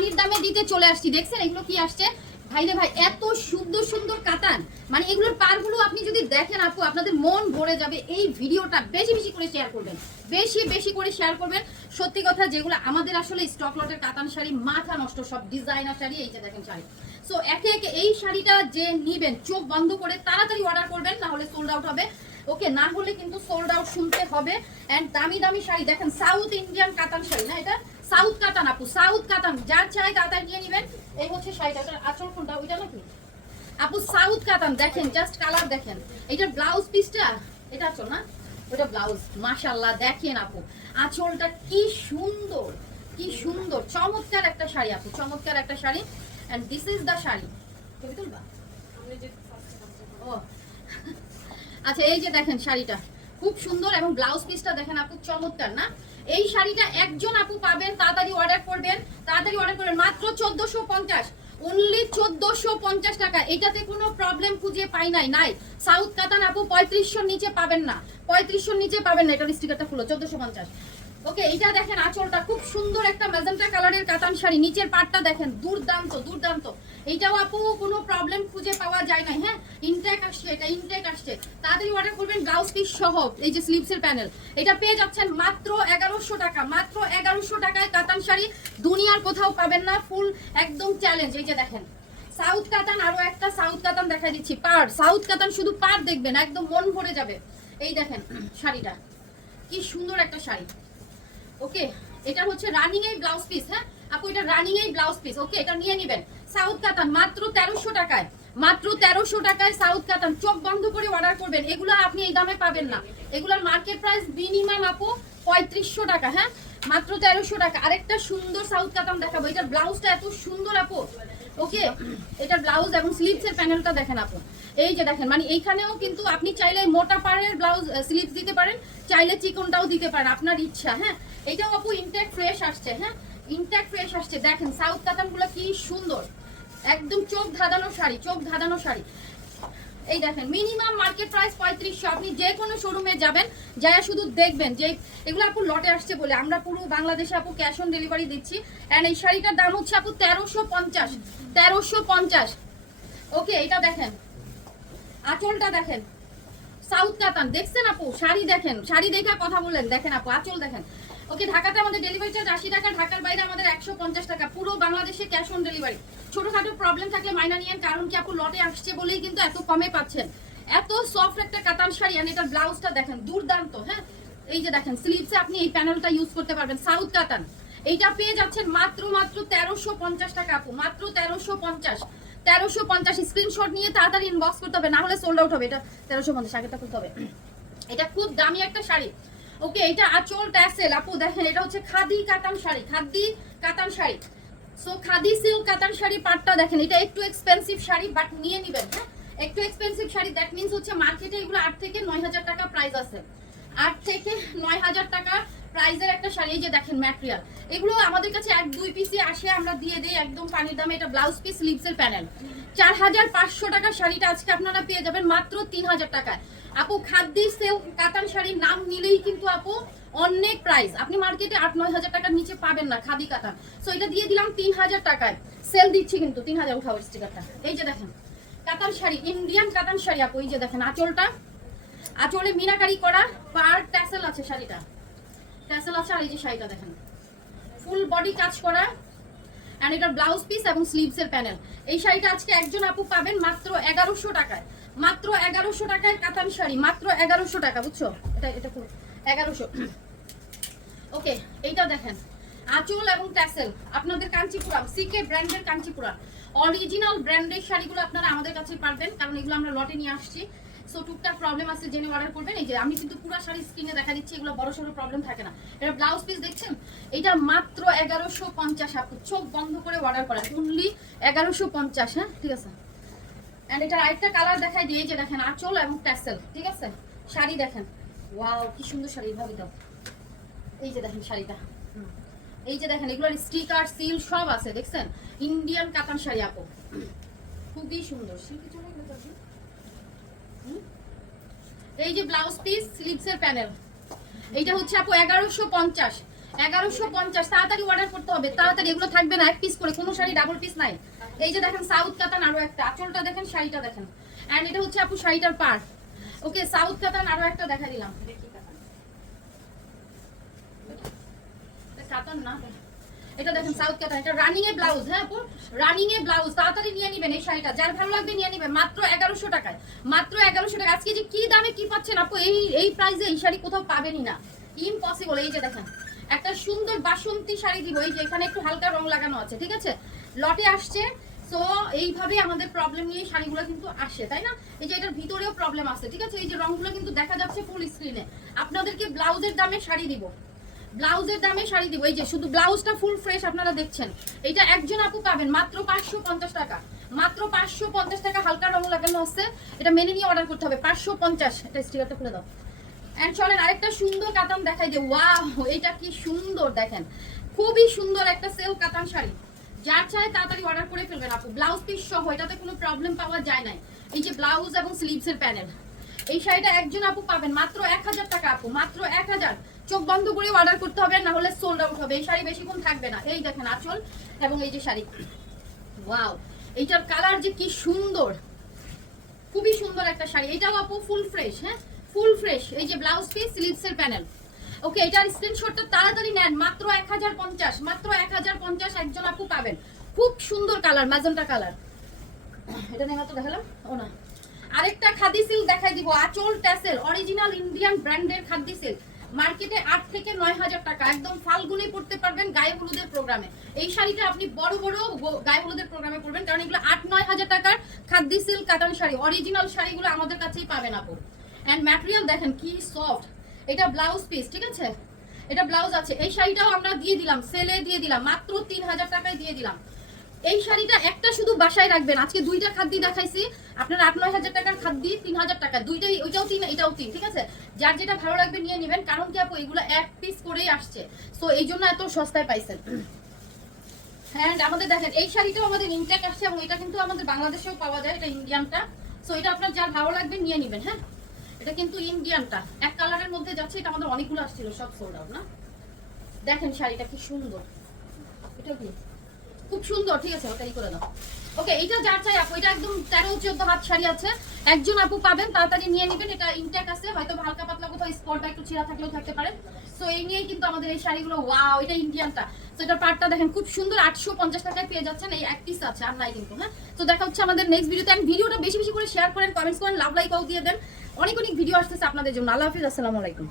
পানির দামে দিতে চলে আসছি। দেখছেন এগুলো কি আসছে ভাইরে ভাই, এত সুন্দর সুন্দর কাতান, মানে এগুলোর পারগুলো আপনি যদি দেখেন আপু আপনাদের মন ভরে যাবে। এই ভিডিওটা বেশি বেশি করে শেয়ার করবেন, বেশি বেশি করে শেয়ার করবেন। সত্যি কথা, যেগুলো আমাদের আসলে স্টক লটের কাতান শাড়ি মাথা নষ্ট, সব ডিজাইনার শাড়ি। এই যে দেখেন শাড়ি। সো একে একে এই শাড়িটা যে নিবেন চোখ বন্ধ করে তাড়াতাড়ি অর্ডার করবেন, না হলে সোল্ড আউট হবে। ওকে, না হলে কিন্তু সোল্ড আউট শুনতে হবে। এন্ড দামি দামি শাড়ি দেখেন, সাউথ ইন্ডিয়ান কাতান শাড়ি না, এটা সাউথ কাতান আপু, সাউথ কাতান। যার চাই তাড়াতাড়ি নিয়ে নেবেন। এই হচ্ছে শাড়িটা, ওটার আঁচল কোনটা ওইটা নাকি আপু? সাউথ কাতান দেখেন, জাস্ট কালার দেখেন। এইটার ব্লাউজ পিসটা, এটা আঁচল না, ওটা ব্লাউজ। মাশাআল্লাহ দেখেন আপু আঁচলটা কি সুন্দর, কি সুন্দর, চমৎকার একটা শাড়ি আপু, চমৎকার একটা sari. And this is the sari. ছবি তুলবা? ও আচ্ছা, এই যে দেখেন শাড়িটা খুব সুন্দর এবং ব্লাউজ পিসটা দেখেন আপু, চমৎকার না? এই শাড়িটা একজন আপু পাবেন, তাড়াতাড়ি অর্ডার করবেন, তাড়াতাড়ি অর্ডার করবেন। মাত্র 1450, অনলি 1450 টাকা। এটাতে কোনো প্রবলেম খুঁজে পাই নাই। সাউথ কাতান আপু 3500 নিচে পাবেন না, 3500 নিচে পাবেন না। এটার স্টিকারটা খুলো, 1450। ওকে, এটা দেখেন আঁচলটা খুব সুন্দর একটা ম্যাজেন্টা কালারের কাতান শাড়ি। নিচের পাটটা দেখেন, দুর্দান্ত দুর্দান্ত। এইটাও আপু কোনো প্রবলেম খুঁজে পাওয়া যায় না। হ্যাঁ, ইনটেক আসছে, এটা ইনটেক আসছে। তাড়াতাড়ি অর্ডার করবেন ব্লাউজ পিস সহ। এই যে স্লিভসের প্যানেল, এটা পেয়ে যাচ্ছেন মাত্র 1100 টাকা। মাত্র 1100 টাকায় কাতান শাড়ি দুনিয়ার কোথাও পাবেন না, ফুল একদম চ্যালেঞ্জ। এই যে দেখেন সাউথ কাতান, আরো একটা সাউথ কাতান দেখাই দিচ্ছি। পার সাউথ কাতান, শুধু পার দেখবেন একদম মন ভরে যাবে। এই দেখেন শাড়িটা কি সুন্দর একটা শাড়ি। ওকে, এটা হচ্ছে রানিং এই ব্লাউজ পিস। হ্যাঁ আপু, এটা রানিং এই ব্লাউজ পিস। ওকে, এটা নিয়ে নেবেন। সাউথ কাতান মাত্র 1300 টাকায়, মাত্র 1300 টাকায় সাউথ কাতান। চোখ বন্ধ করে অর্ডার করবেন, এগুলো আপনি এই দামে পাবেন না। এগুলোর মার্কেট প্রাইস মিনিমাম আপু 3500 টাকা। হ্যাঁ, মাত্র 1300 টাকা। আরেকটা সুন্দর সাউথ কাতান দেখাবো। এটার ব্লাউজটা এত সুন্দর আপু। ওকে, এটা ব্লাউজ এবং স্লিভসের প্যানেলটা দেখেন আপু। এই যে দেখেন, মানে এইখানেও কিন্তু আপনি চাইলে মোটা পাড়ের ব্লাউজ স্লিভস দিতে পারেন, চাইলে চিকনটাও দিতে পারেন, আপনার ইচ্ছা। হ্যাঁ, এটাও আপু ইনটেক ফ্রেশ আসছে। হ্যাঁ, ইনটেক ফ্রেশ আসছে। দেখেন সাউথ কাতানগুলো কি সুন্দর, একদম চোখ ধাঁধানো শাড়ি, চোখ ধাঁধানো শাড়ি। এই দেখেন মিনিমাম মার্কেট প্রাইস 3500। আপনি যে কোনো শোরুমে যাবেন, যারা শুধু দেখবেন যে এগুলো আপু লটে আসছে বলে আমরা পুরো বাংলাদেশে আপু ক্যাশ অন ডেলিভারি দিচ্ছি। এন্ড এই শাড়িটার দাম হচ্ছে আপু 1350, 1350। ওকে, এটা দেখেন আঁচলটা দেখেন, সাউথ কাতান। দেখছেন আপু শাড়ি দেখেন, শাড়ি দেখে কথা বলেন। দেখেন আপু আঁচল দেখেন। ওকে, ঢাকাতে আমাদের ডেলিভারি চার্জ 80 টাকা, ঢাকার বাইরে আমাদের 150 টাকা। পুরো বাংলাদেশে ক্যাশ অন ডেলিভারি। ছোটখাটো প্রবলেম থাকলে মাইনা নিয়েন, কারণ কি আপু লটে আসছে বলেই কিন্তু এত কমে পাচ্ছেন। এত সফট একটা কাতান শাড়ি। আর এটার ব্লাউজটা দেখেন দুর্দান্ত। হ্যাঁ, এই যে দেখেন স্লিভসে আপনি এই প্যানেলটা ইউজ করতে পারবেন। সাউথ কাতান এইটা পেয়ে যাচ্ছেন মাত্র 1350 টাকা আপু, মাত্র 1350। 1350 স্ক্রিনশট নিয়ে তাড়াতাড়ি ইনবক্স করতে হবে, না হলে সোল্ড আউট হবে। এটা 1350 আগেটা করতে হবে। এটা খুব দামি একটা শাড়ি। ওকে, এটা আঁচল ট্যাসেল আপু দেখেন, এটা হচ্ছে খাদি কাতান শাড়ি, খাদি কাতান শাড়ি। সো খাদি সিল্ক কাতান শাড়ি পাটটা দেখেন। এটা একটু এক্সপেন্সিভ শাড়ি, বাট নিয়ে নেবেন। হ্যাঁ, একটু এক্সপেন্সিভ শাড়ি, দ্যাট মিন্স হচ্ছে মার্কেটে এগুলো 8 থেকে 9000 টাকা প্রাইস আছে। 8 থেকে 9000 টাকা প্রাইসের একটা শাড়ি। এই যে দেখেন ম্যাটেরিয়াল, এগুলো আমাদের কাছে 1-2 পিসে আসে, আমরা দিয়ে দেই একদম পানির দামে। এটা ব্লাউজ পিস, স্লিভসের প্যানেল। 4500 টাকা শাড়িটা আজকে আপনারা পেয়ে যাবেন মাত্র 3000 টাকায়। আপু খাদি সিল্ক কাতান শাড়ির নাম নিলেই কিন্তু আপু অনেক প্রাইস, আপনি মার্কেটে 8-9 হাজার টাকার নিচে পাবেন না খাদি কাতান। সো এটা দিয়ে দিলাম 3000 টাকায়, সেল দিচ্ছি কিন্তু 3000। উঠাও স্টিকারটা। এই যে দেখেন কাতান শাড়ি, ইন্ডিয়ান কাতান শাড়ি আপু। এই যে দেখেন আঁচলটা, আঁচলে মিনাকারি করা, পার ট্যাসেল আছে শাড়িটা, ট্যাসেল আছে। আর এই যে শাড়িটা দেখেন ফুল বডি কাজ করা, এন্ড এটা ব্লাউজ পিস এবং স্লিভসের প্যানেল। এই শাড়িটা আজকে একজন আপু পাবেন মাত্র 1100 টাকায়, মাত্র 1100 টাকায় কাতান শাড়ি, মাত্র 1100 টাকা। বুঝছো? এটা এটা 1100। ওকে, এইটা দেখেন আঁচল এবং ট্যাসেল, আপনাদের কাঞ্চিপুরাম সিকে ব্র্যান্ডের কাঞ্চিপুরাম অরিজিনাল ব্র্যান্ডের শাড়িগুলো আপনারা আমাদের কাছে পারবেন, কারণ এগুলো আমরা লটে নিয়ে আসছি। সো টুকটাক প্রবলেম আছে জেনে অর্ডার করবেন। এই যে আমি কিন্তু পুরো শাড়ি স্ক্রিনে দেখা দিচ্ছি, এগুলো বড় সড়ো প্রবলেম থাকে না। এটা ব্লাউজ পিস দেখছেন, এটা মাত্র 1150 আপু। চোখ বন্ধ করে অর্ডার করেন, অনলি 1150। হ্যাঁ, ঠিক আছে। এন্ড এটা আরেকটা কালার দেখাই দিয়ে, যে দেখেন আঁচল এবং ট্যাসেল। ঠিক আছে, শাড়ি দেখেন, ওয়াও কি সুন্দর শাড়ি, ভাবি দাও। এই যে দেখেন শাড়িটা, এই যে দেখেন এগুলোর স্টিকার সিল সব আছে। দেখছেন ইন্ডিয়ান কাতান শাড়ি আপু, খুবই সুন্দর। এই যে ব্লাউজ পিস, স্লিভসের প্যানেল। এইটা হচ্ছে আপু 1150, 1150 তাড়াতাড়ি অর্ডার করতে হবে, তাড়াতাড়ি। এগুলো থাকবে না এক পিস করে, কোনো শাড়ি ডাবল পিস নাই। এই যে দেখেন সাউথ কাতান আরো একটা, আঁচলটা দেখেন, শাড়িটা দেখেন, এন্ড এটা হচ্ছে আপু শাড়িটার পার্ট। ওকে, সাউথ কাতান আরো একটা দেখাই দিলাম। কাতান না, এটা দেখেন সাউথ কাতান, এটা রানিং এ ব্লাউজ। হ্যাঁ আপু, রানিং এ ব্লাউজ, তাড়াতাড়ি নিয়ে নেবেন এই শাড়িটা, যার ভালো লাগবে নিয়ে নেবেন, মাত্র 1100 টাকায়, মাত্র 1100 টাকা। আজকে যে কি দামে কি পাচ্ছেন আপু, এই প্রাইসে এই শাড়ি কোথাও পাবেনই না, ইম্পসিবল। এই যে দেখেন একটা সুন্দর বাসন্তী শাড়ি দিব, এই যে এখানে একটু হালকা রং লাগানো আছে, ঠিক আছে, লটে আসছে। সো এইভাবে আমাদের প্রবলেম নিয়ে শাড়িগুলো কিন্তু আসে, তাই না? এই যে এটার ভিতরেও প্রবলেম আছে, ঠিক আছে, এই যে রংগুলো কিন্তু দেখা যাচ্ছে ফুল স্ক্রিনে। আপনাদেরকে ব্লাউজের দামে শাড়ি দিব, ব্লাউজের দামে শাড়ি দিব। এই যে শুধু ব্লাউজটা ফুল ফ্রেশ আপনারা দেখছেন, এটা একজন আপু পাবেন মাত্র 550 টাকা, মাত্র 550 টাকা। হালকা রং লাগানো আছে, এটা মেনে নিয়ে অর্ডার করতে হবে। 550, এটা স্টিকারটা খুলে দাও। এন্ড চলেন আরেকটা সুন্দর কাতান দেখাই দে। ওয়াও, এটা কি সুন্দর দেখেন, খুবই সুন্দর একটা সেল কাতান শাড়ি। যার চাই তাড়াতাড়ি অর্ডার করে ফেলবেন আপু, ব্লাউজ পিস সহ, এটাতে কোনো প্রবলেম পাওয়া যায় না। এই যে ব্লাউজ এবং স্লিভসের প্যানেল, এই শাড়িটা একজন আপু পাবেন মাত্র 1000 টাকা আপু, মাত্র 1000। চোখ বন্ধ করে অর্ডার করতে হবে, না হলে সোল্ড আউট হবে। এই শাড়ি বেশিক্ষণ থাকবে না। এই দেখেন আঁচল এবং এই যে শাড়ি, ওয়াও, এইটার কালার যে কি সুন্দর, খুবই সুন্দর একটা শাড়ি। এটাও আপু ফুল ফ্রেশ, হ্যাঁ ফুল ফ্রেশ। এই যে ব্লাউজ পিস, স্লিভসের প্যানেল। ওকে, এটার স্ক্রিনশটটা তাড়াতাড়ি নেন, মাত্র 1050, মাত্র 1050 একজন আপু পাবেন। খুব সুন্দর কালার, ম্যাজেন্টা কালার। এটা নেই মাত্র দেখালাম, ও না, আরেকটা খাদি সিল্ক দেখাই দিব, আঁচল ট্যাসেল, অরিজিনাল ইন্ডিয়ান ব্র্যান্ডের খাদি সিল্ক, মার্কেটে 8 থেকে 9000 টাকা, একদম ফাল্গুনে পড়তে পারবেন গায়ে হলুদের প্রোগ্রামে। এই শাড়িটা আপনি বড় বড় গায়ে হলুদের প্রোগ্রামে পড়বেন, কারণ এগুলো 8-9000 টাকার খাদি সিল্ক কাতান শাড়ি। অরিজিনাল শাড়িগুলো আমাদের কাছেই পাবেন আপু। এন্ড ম্যাটেরিয়াল দেখেন কি সফট। এটা ব্লাউজ পিস, ঠিক আছে, এটা ব্লাউজ আছে। এই শাড়িটাও আমরা দিয়ে দিলাম, সেলে দিয়ে দিলাম, মাত্র 3000 টাকায় দিয়ে দিলাম। এই শাড়িটা একটা শুধু বাসায় রাখবেন। আজকে দুইটা খাদ্য দেখাইছি, আপনার 8-9000 টাকার খাদ্য 3000 টাকা, দুইটাই, ওইটাও 3 এটাও 3, ঠিক আছে। যার যেটা ভালো লাগবে নিয়ে নেবেন, কারণ কি আপু এগুলো এক পিস করেই আসছে, সো এই জন্য এত সস্তায় পাইছেন। হ্যাঁ, আমাদের দেখেন এই শাড়িটাও আমাদের ইনটেক আসছে, এবং এটা কিন্তু আমাদের বাংলাদেশেও পাওয়া যায়, এটা ইন্ডিয়ানটা। সো এটা আপনার যার ভালো লাগবে নিয়ে নেবেন। হ্যাঁ, এটা কিন্তু ইন্ডিয়ানটা এক কালারের মধ্যে যাচ্ছে, এটা আমাদের অনেকগুলো আসছিল, সব সোল্ড আউট না। দেখেন শাড়িটা কি সুন্দর, এটা কি খুব সুন্দর, ঠিক আছে, ওটাই করে দাও। ওকে, এটা যার চাই আপু, এটা একদম 13-14 হাত শাড়ি আছে, একজন আপু পাবেন, তাড়াতাড়ি নিয়ে নেবেন। এটা ইনটেক আছে, হয়তো হালকা পাতলা কোথাও স্পট বা একটু ছিঁড়া থাকলেও থাকতে পারে। সো এই নিয়েই কিন্তু আমাদের এই শাড়িগুলো। ওয়াও, এটা ইন্ডিয়ানটা। তো এটার পার্টটা দেখেন খুব সুন্দর, 850 টাকায় পেয়ে যাচ্ছেন। এই এক পিস আছে, আর নাই কিন্তু। হ্যাঁ, তো দেখা হচ্ছে আমাদের নেক্সট ভিডিওতে। এন্ড ভিডিওটা বেশি বেশি করে শেয়ার করেন, কমেন্টস করেন, লাভ লাইকও দিয়ে দেন। অনেক অনেক ভিডিও আসতেছে আপনাদের জন্য। আল্লাহ হাফিজ, আসসালামু আলাইকুম।